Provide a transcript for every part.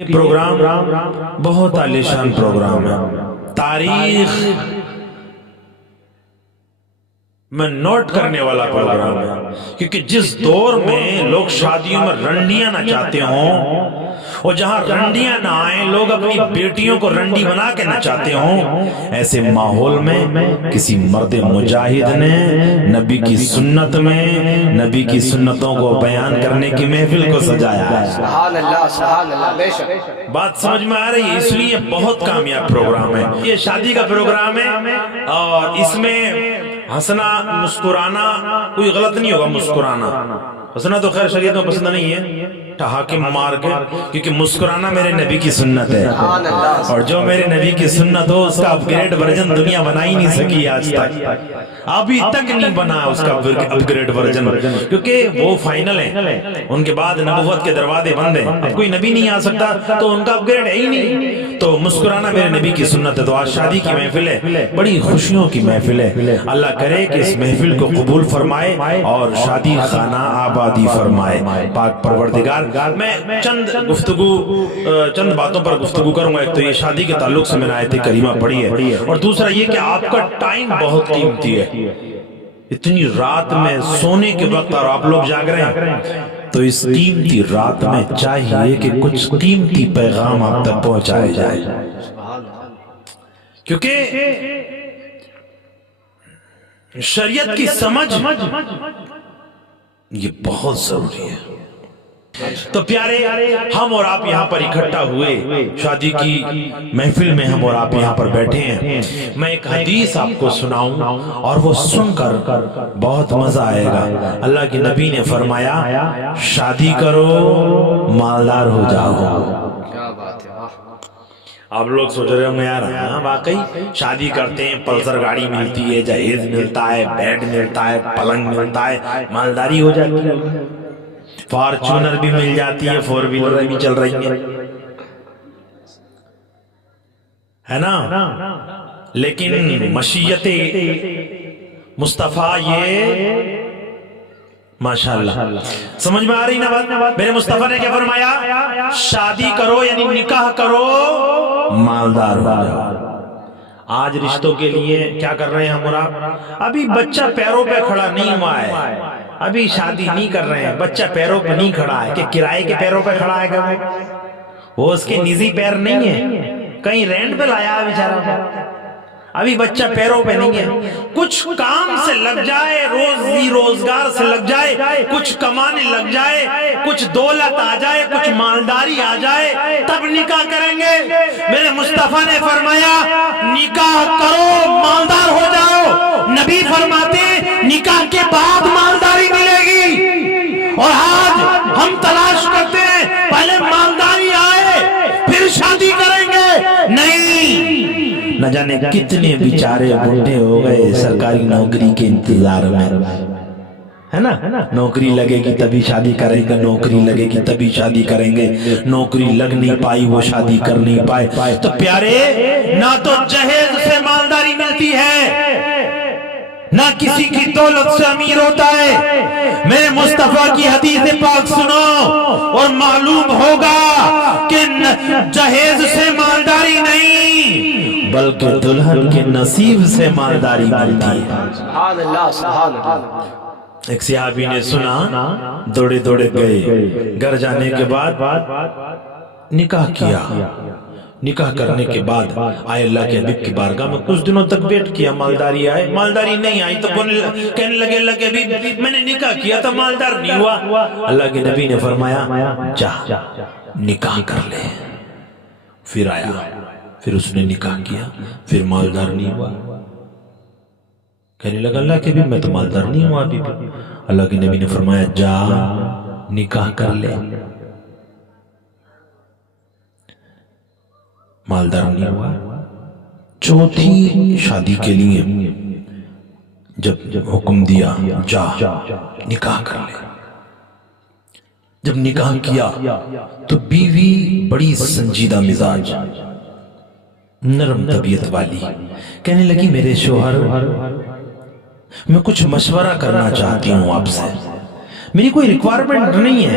Programme بہت عالیشان programme ہے، تاریخ میں نوٹ کرنے والا پروگرام ہے، کیونکہ جس دور میں لوگ شادیوں میں رنڈیاں نہ چاہتے ہوں اور جہاں رنڈیاں نہ آئیں لوگ اپنی بیٹیوں کو رنڈی بنا کے نچاتے ہوں، ایسے ماحول میں کسی مرد مجاہد نے نبی کی سنت میں نبی کی سنتوں کو بیان کرنے کی محفل کو سجایا ہے۔ سبحان اللہ بے شک بات سمجھ میں آ رہی ہے، اس لیے بہت کامیاب پروگرام ہے۔ یہ شادی کا پروگرام ہے اور اس میں ہنسنا مسکرانا کوئی غلط نہیں ہوگا، مسکرانا ہنسنا تو خیر شریعت میں پسند نہیں ہے ٹھہاکے مار کے، کیونکہ مسکرانا میرے نبی کی سنت ہے، اور جو میرے نبی کی سنت ہو اس کا اپ گریڈ ورژن دنیا بنا ہی نہیں سکی آج تک، ابھی تک نہیں بنا اس کا اپ گریڈ ورژن، کیونکہ وہ فائنل ہیں، ان کے بعد نبوت کے دروازے بند ہیں، اب کوئی نبی نہیں آ سکتا تو ان کا اپ گریڈ ہے ہی نہیں۔ تو مسکرانا میرے نبی کی سنت ہے۔ تو آج شادی کی محفل ہے، بڑی خوشیوں کی محفل ہے، اللہ کرے کہ اس محفل کو قبول فرمائے اور شادی خانہ آبادی فرمائے پاک پروردگار۔ میں چند باتوں پر گفتگو کروں گا۔ ایک تو یہ شادی کے تعلق سے میں نے آیت کریمہ پڑھی ہے، اور دوسرا یہ کہ آپ کا ٹائم بہت قیمتی ہے، اتنی رات میں سونے کے وقت اور آپ لوگ جاگ رہے ہیں، تو اس قیمتی رات میں چاہیے کہ کچھ قیمتی پیغام آپ تک پہنچائے جائے، کیونکہ شریعت کی سمجھ یہ بہت ضروری ہے۔ تو پیارے، ہم اور آپ یہاں پر اکٹھا ہوئے، شادی کی محفل میں ہم اور آپ یہاں پر بیٹھے ہیں۔ میں ایک حدیث آپ کو سناؤں اور وہ سن کر بہت مزہ آئے گا۔ اللہ کے نبی نے فرمایا شادی کرو مالدار ہو جاؤ۔ کیا بات ہے، آپ لوگ سوچ رہے ہوں گے یار ہاں واقعی شادی کرتے ہیں پلسر گاڑی ملتی ہے، جہیز ملتا ہے، بیڈ ملتا ہے، پلنگ ملتا ہے، مالداری ہو جاتی ہے، فارچونر بھی مل جاتی ہے، فور ویلر بھی چل رہی ہے نا۔ لیکن مشیت مصطفیٰ یہ ماشاءاللہ سمجھ میں آ رہی نا بات؟ میرے مصطفیٰ نے کیا فرمایا؟ شادی کرو یعنی نکاح کرو مالدار ہو جاؤ۔ آج رشتوں کے لیے کیا کر رہے ہیں ہم اور آپ؟ ابھی بچہ پیروں پہ کھڑا نہیں ہوا ہے، ابھی شادی نہیں کر رہے ہیں، بچہ پیروں پہ نہیں کھڑا ہے، کہ کرائے کے پیروں پہ کھڑا ہے، وہ اس کے نجی پیر نہیں ہے، کہیں رینٹ پہ لایا ہے بیچارہ، ابھی بچہ پیروں پہ نہیں ہے۔ کچھ کام سے لگ جائے، روزی روزگار سے لگ جائے، کچھ کمانے لگ جائے، کچھ دولت آ جائے، کچھ مالداری آ جائے، تب نکاح کریں گے۔ میرے مصطفیٰ نے فرمایا نکاح کرو مالدار ہو جاؤ۔ نبی فرماتے نکاح کے بعد مالداری ملے گی، اور آج ہم تلاش کرتے ہیں پہلے مالداری آئے پھر شادی کریں گے، نہیں۔ نہ جانے کتنے بیچارے بڈھے ہو گئے سرکاری نوکری کے انتظار میں، ہے نا، نوکری لگے گی تبھی شادی کریں گے، نوکری لگے گی تبھی شادی کریں گے، نوکری لگ نہیں پائی وہ شادی کر نہیں پائے۔ تو پیارے، نہ تو جہیز سے مالداری ملتی ہے، نہ کسی کی دولت سے امیر ہوتا ہے۔ میرے مصطفیٰ کی حدیث پاک سنو اور معلوم ہوگا کہ جہیز سے مالداری نہیں بلکہ دلہن کے نصیب سے مالداری ملتی ہے۔ سبحان اللہ۔ ایک صحابی نے سنا، دوڑے دوڑے گئے، گھر جانے کے بعد نکاح کیا، نکاح کرنے کے بعد آئے اللہ کے حبیب کی بارگاہ میں، کچھ دنوں تک ویٹ کیا، مالداری آئے، مالداری نہیں آئی تو کہنے لگے اللہ کے حبیب میں نے نکاح کیا تھا مالدار نہیں ہوا۔ اللہ کے نبی نے فرمایا جا نکاح کر لے۔ پھر آیا، پھر اس نے نکاح کیا، پھر مالدار نہیں ہوا، کہنے لگا اللہ کے حبیب میں تو مالدار نہیں ہوا ابھی بھی۔ اللہ کے نبی نے فرمایا جا نکاح کر لے، مالدار نہیں ہوا۔ چوتھی شادی کے لیے جب حکم دیا جا نکاح کر لے، جب نکاح کیا تو بیوی بڑی سنجیدہ مزاج، نرم طبیعت والی، کہنے لگی میرے شوہر میں کچھ مشورہ کرنا چاہتی ہوں آپ سے، میری کوئی ریکوائرمنٹ نہیں ہے،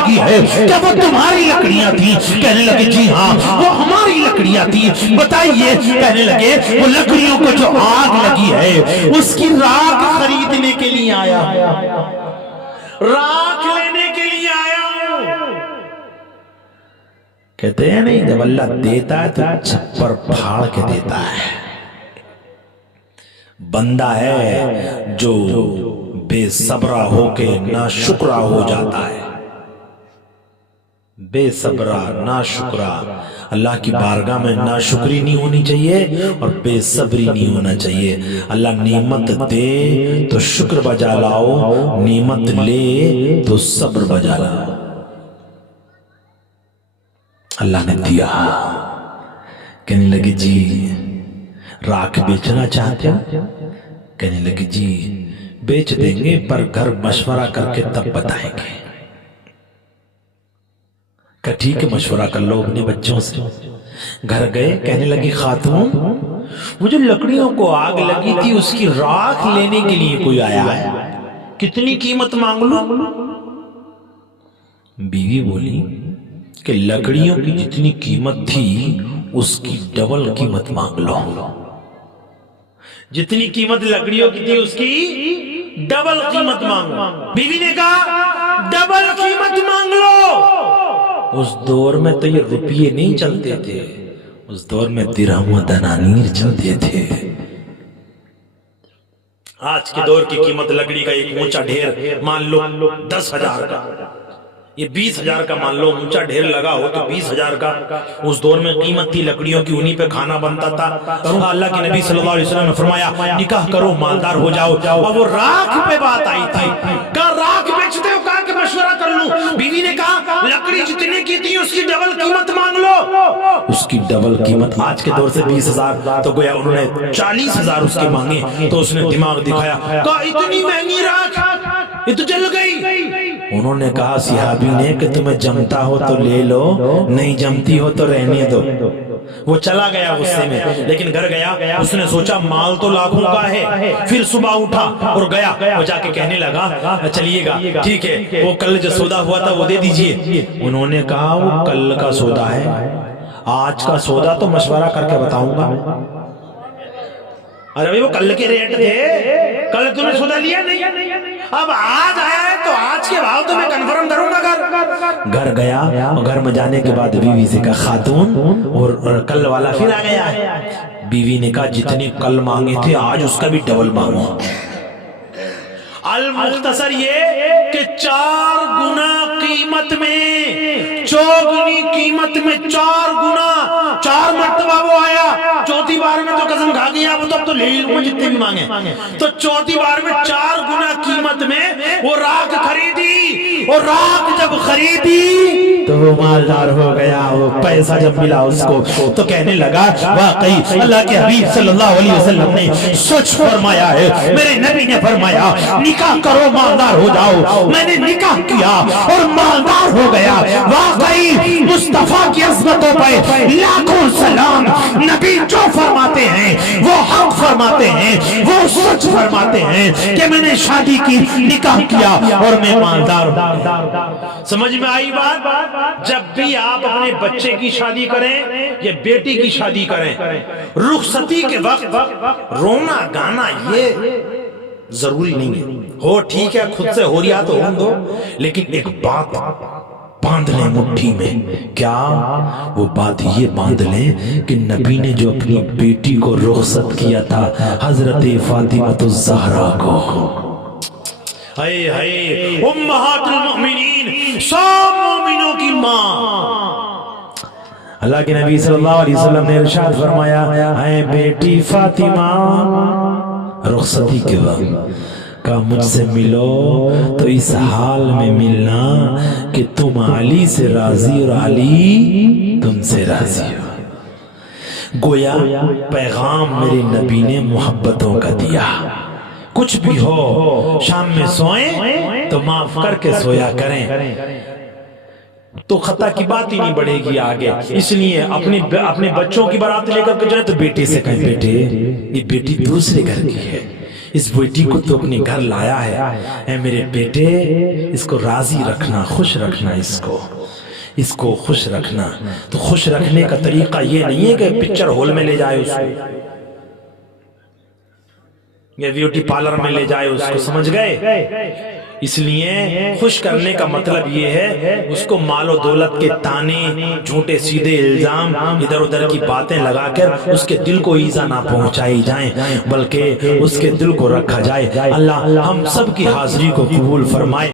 لگی ہے کیا وہ تمہاری لکڑیاں تھی؟ کہنے لگے جی ہاں وہ ہماری لکڑیاں تھی، بتائیے۔ کہنے لگے وہ لکڑیوں کو جو آگ لگی ہے اس کی راکھ خریدنے کے لیے آیا ہوں، راکھ لینے کے لیے آیا ہوں۔ کہتے ہیں نہیں جب اللہ دیتا ہے تو چھپر پھاڑ کے دیتا ہے۔ بندہ ہے جو بے صبرہ ہو کے ناشکرہ ہو جاتا ہے، بے صبرہ ناشکرہ۔ اللہ کی بارگاہ میں ناشکری نہیں ہونی چاہیے اور بے صبری نہیں ہونا چاہیے۔ اللہ نعمت دے تو شکر بجا لاؤ، نعمت لے تو صبر بجا لاؤ۔ اللہ نے دیا، کہنے لگے جی راکھ بیچنا چاہتے ہو؟ کہنے لگے جی بیچ دیں گے پر گھر مشورہ کر کے تب بتائیں گے۔ کہ ٹھیک ہے مشورہ کر لو اپنے بچوں سے۔ گھر گئے، کہنے لگی خاتون وہ جو لکڑیوں کو آگ لگی تھی اس کی راکھ لینے کے لیے کوئی آیا ہے، کتنی قیمت مانگ لوں؟ بیوی بولی کہ لکڑیوں کی جتنی قیمت تھی اس کی ڈبل قیمت مانگ لو۔ جتنی قیمت لکڑیوں کی تھی اس کی ڈبل قیمت مانگو۔ بیوی نے کہا ڈبل قیمت مانگ لو۔ اس دور میں تو یہ روپیے نہیں چلتے تھے، اس دور میں درہم و دنانیر چلتے تھے۔ آج کے دور کی قیمت لکڑی کا ایک اونچا ڈھیر مان لو 10,000 کا، یہ 20,000 کا مان لو اونچا ڈھیر لگا ہو تو 20,000 کا اس دور میں قیمت تھی لکڑیوں کی، انہی پہ کھانا بنتا تھا۔ اللہ کے نبی صلی اللہ علیہ وسلم نے فرمایا نکاح کرو مالدار ہو جاؤ۔ اور وہ راکھ پہ بات آئی تھی، کہا راکھ بیچتے ہو؟ کہا کہ مشورہ کر لوں۔ بیوی نے کہا لکڑی جتنے کی تھی اس کی ڈبل قیمت مانگ لو۔ اس کی ڈبل قیمت آج کے دور سے 20,000 تو گویا انہوں نے 40,000 اس کے مانگے تو اس نے دماغ دکھایا، کہا اتنی مہنگی راکھ یہ تو جل گئی۔ انہوں نے کہا صحابی نے کہ تمہیں جمتا ہو تو لے لو، نہیں جمتی ہو تو رہنے دو۔ وہ چلا گیا غصے میں، لیکن گھر گیا، اس نے سوچا مال تو لاکھوں کا ہے۔ پھر صبح اٹھا اور گیا، وہ جا کے کہنے لگا چلیے گا ٹھیک ہے وہ کل جو سودا ہوا تھا وہ دے دیجئے۔ انہوں نے کہا وہ کل کا سودا ہے، آج کا سودا تو مشورہ کر کے بتاؤں گا۔ ارے بھائی وہ کل کے ریٹ تھے، کل تم نے سودا لیا نہیں، اب آج آیا ہے تو آج کے بھاؤ تو میں کنفرم کروں گا۔ گھر گیا اور گھر میں جانے کے بعد بیوی سے کہا خاتون اور کل والا پھر آ گیا ہے۔ بیوی نے کہا جتنے کل مانگے تھے آج اس کا بھی ڈبل مانگو۔ المختصر یہ کہ 4 گنا قیمت میں، چوگنی قیمت میں 4 گنا، 4 مرتبہ وہ آیا، چوتھی بار میں تو قسم کھا گیا وہ تو لے لوں جتنے بھی مانگے، تو چوتھی بار میں 4 گنا قیمت میں وہ راکھ خریدی، اور راکھ جب خریدی تو وہ مالدار ہو گیا۔ وہ پیسہ جب ملا اس کو تو کہنے لگا واقعی اللہ کے حبیب صلی اللہ علیہ وسلم نے سچ فرمایا ہے، میرے نبی نے فرمایا نکاح کرو مالدار ہو جاؤ۔ میں نے نکاح کیا اور مالدار ہو گیا۔ واقعی مصطفیٰ کی عظمتوں پہ لاکھوں سلام۔ نبی جو فرماتے ہیں وہ حق فرماتے ہیں، وہ سچ فرماتے ہیں کہ میں نے شادی کی، نکاح کیا اور میں مالدار ہوں۔ سمجھ میں آئی بات؟ جب بھی آپ اپنے بچے کی شادی کریں یا بیٹی کی شادی کریں، رخصتی کے وقت رونا گانا یہ ضروری نہیں ہے۔ ہو ٹھیک ہے خود سے ہو رہا تو ہوں دو، لیکن ایک بات باندھ لیں مٹھی میں۔ کیا؟ وہ بات یہ باندھ لیں کہ نبی نے جو اپنی بیٹی کو رخصت کیا تھا حضرت فاطمہ الزہرا کو، ہائے ہائے امہات المؤمنین، سب مومنوں کی ماں، اللہ کے نبی صلی اللہ علیہ وسلم نے ارشاد فرمایا اے بیٹی فاطمہ رخصتی کے وقت کہا مجھ سے ملو تو اس حال میں ملنا کہ تم علی سے راضی اور علی تم سے راضی ہو۔ گویا پیغام میرے نبی نے محبتوں کا دیا، کچھ بھی ہو شام میں سوئیں تو معاف کر کے سویا کریں، تو خطا کی بات ہی نہیں بڑھے گی آگے۔ اس لیے اپنے بچوں کی بارات لے کر کے جائیں تو بیٹے سے کہیں بیٹے یہ بیٹی دوسرے گھر کی ہے، اس بیٹی کو تو اپنے گھر لایا ہے، اے میرے بیٹے اس کو راضی رکھنا، خوش رکھنا، اس کو خوش رکھنا۔ تو خوش رکھنے کا طریقہ یہ نہیں ہے کہ پکچر ہال میں لے جائے اس کو یا بیوٹی پارلر میں لے جائے اس کو، سمجھ گئے؟ اس لیے خوش کرنے کا مطلب یہ ہے اس کو مال و دولت کے تانے، جھوٹے سیدھے الزام، ادھر ادھر کی باتیں لگا کر اس کے دل کو ایذا نہ پہنچائی جائیں، بلکہ اس کے دل کو رکھا جائے۔ اللہ ہم سب کی حاضری کو قبول فرمائے۔